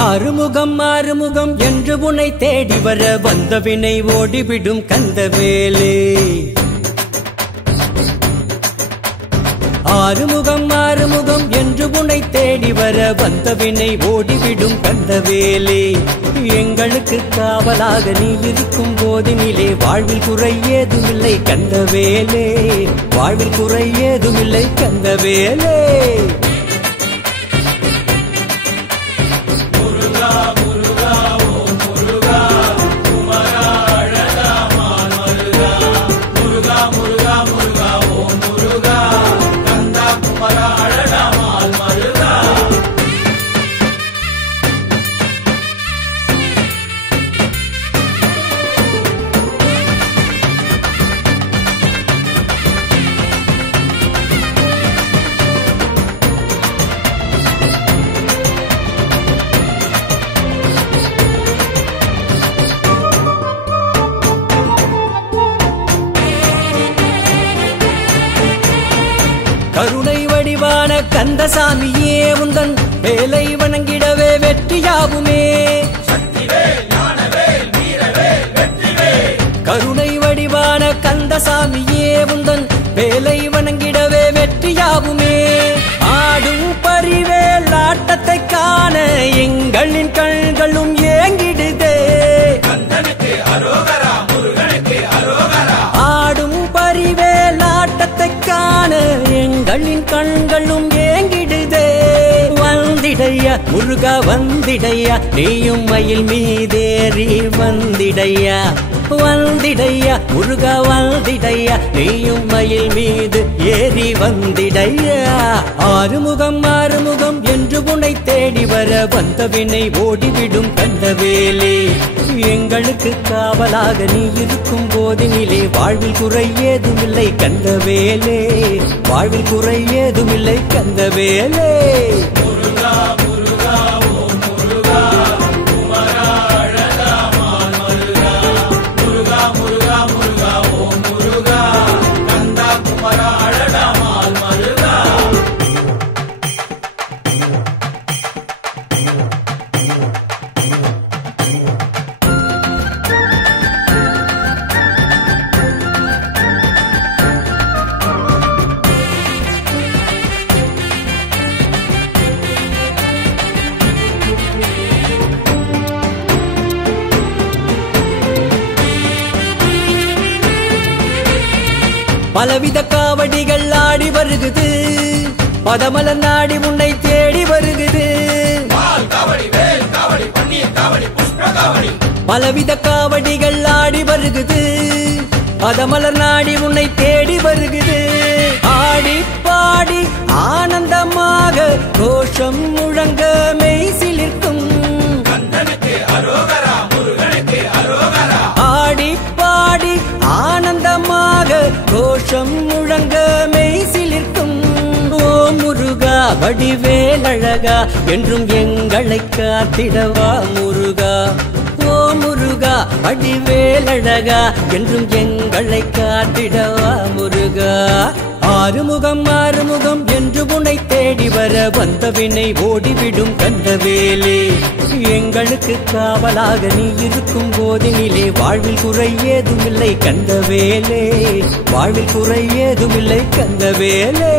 ஆறுமுகம் ஆறுமுகம் என்று உன்னை தேடி வர வந்த வினை ஓடிவிடும் கந்தவேலே. ஆறுமுகம் ஆறுமுகம் என்று உன்னை தேடி வர வந்த வினை ஓடிவிடும் கந்தவேலே. எங்களுக்கு காவலாக நீ இருக்கும் போதினிலே வாழ்வில் குறை ஏதுமில்லை கந்தவேலே. வாழ்வில் குறை ஏதுமில்லை கந்தவேலே. கருணை வடிவான கந்தசாமியே உந்தன் வேலை வணங்கிடவே வெற்றியாகுமே. கருணை வடிவான கந்தசாமியே உந்தன் வேலை வணங்கிடவே வெற்றியாகுமே. ஆடும் பரிவேல் ஆட்டத்தை காண எங்களின் கண்களும் ஏங்கிடுதே. ஆடும் பரிவேல் ஆட்டத்தை காண எங்களின் கண்களும் ஏங்கிடுதே. வந்திடையா முருகா வந்திடையா நீயும் மயில் மீதேறி வந்திடையா. வந்திடையா முருகா வந்திடையா நீயும் மயில் மீது ஏறி வந்திடையா. ஆறுமுகம் ஆறுமுகம் என்று உன்னை தேடி வர வந்த வினை ஓடிவிடும் கந்தவேலே. எங்களுக்கு காவலாக நீ இருக்கும் போதினிலே வாழ்வில் குறை ஏதுமில்லை கந்தவேலே. வாழ்வில் குறை ஏதுமில்லை கந்தவேலே. முருகா முருகா ஓம் முருகா குமரா அழகா மால் மருகா. முருகா முருகா முருகா ஓம் முருகா கந்தா குமரா அழகா மால் மருகா. பலவித காவடிகள் ஆடி வருகுது. பதமலர் நாடி உன்னை தேடி வருகுது. பலவித காவடிகள் ஆடி வருகுது. பதமலர் நாடி உன்னை தேடி வருகுது. ஆடி பாடி ஆனந்தமாக கோஷம் முழங்க மெய் சிலிர்க்கும். ஆடி பாடி ஆனந்தமாக கோஷம் முழங்க மெய் சிலிர்க்கும். ஓ முருகா வடிவேலழகா என்றும் எங்களை காத்திடவா முருகா. ஓ முருகா வடிவேலழகா என்றும் எங்களை காத்திடவா முருகா. ஆறுமுகம் ஆறுமுகம் என்று உன்னை தேடி வர வந்த வினை ஓடிவிடும் கந்தவேலே. எங்களுக்கு காவலாக நீ இருக்கும் போதினிலே வாழ்வில் குறை ஏதுமில்லை கந்தவேலே. வாழ்வில் குறை ஏதுமில்லை கந்தவேலே.